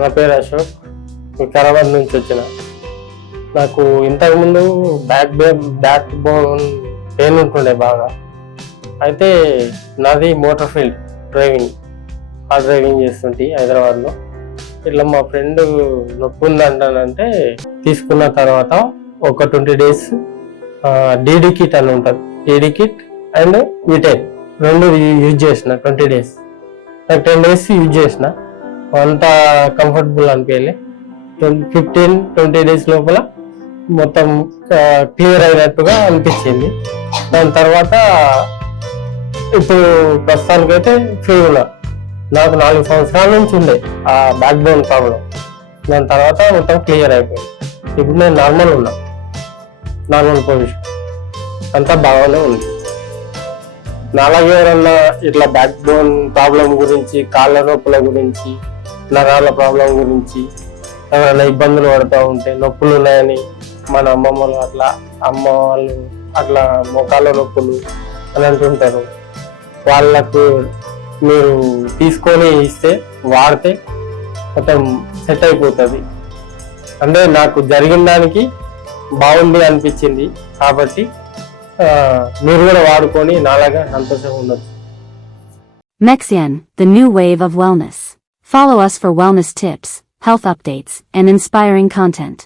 నా పేరు అశోక్, వికారాబాద్ నుంచి వచ్చిన. నాకు ఇంతకుముందు బ్యాక్ బోన్ పెయిన్ ఉంటుండే బాగా. అయితే నాది motor field driving, car driving చేస్తుంటే హైదరాబాద్లో. ఇట్లా మా ఫ్రెండ్ నొప్పి ఉందంటానంటే తీసుకున్న తర్వాత ఒక 20 days డీడీ కిట్ అని ఉంటుంది, డీడీ కిట్ అండ్ విటైన్ రెండు యూజ్ చేసిన 20 days. నాకు 10 days యూజ్ చేసిన, అంత కంఫర్టబుల్ అనిపించలే. 15-20 days లోపల మొత్తం క్లియర్ అయినట్టుగా అనిపించింది. దాని తర్వాత ఇప్పుడు ప్రస్తుతానికైతే ఫ్రీ ఉన్నా. నాకు 4 సంవత్సరాల నుంచి ఉండే ఆ బ్యాక్ బోన్ ప్రాబ్లం. దాని తర్వాత మొత్తం క్లియర్ అయిపోయింది. ఇప్పుడు నేను నార్మల్ ఉన్నా, నార్మల్ పొజిషన్, అంతా బాగానే ఉంది. నాలాగే ఎవరన్నా ఇట్లా బ్యాక్ బోన్ ప్రాబ్లం గురించి, కాళ్ళ నొప్పుల గురించి, నరాల ప్రాబ్లం గురించి ఎవరైనా ఇబ్బందులు పడుతూ ఉంటే, నొప్పులు ఉన్నాయని మన అమ్మమ్మలు అమ్మ వాళ్ళు అట్లా మోకాళ్ళ నొప్పులు అని అంటుంటారు. వాళ్ళకు మీరు తీసుకొని ఇస్తే వాడితే మొత్తం సెట్ అయిపోతుంది. అంటే నాకు జరిగిన దానికి బాగుంది అనిపించింది కాబట్టి మీరు కూడా వాడుకొని నాలాగా సంతోషంగా ఉండొచ్చు. Mexian, the new wave of wellness. Follow us for wellness tips, health updates, and inspiring content.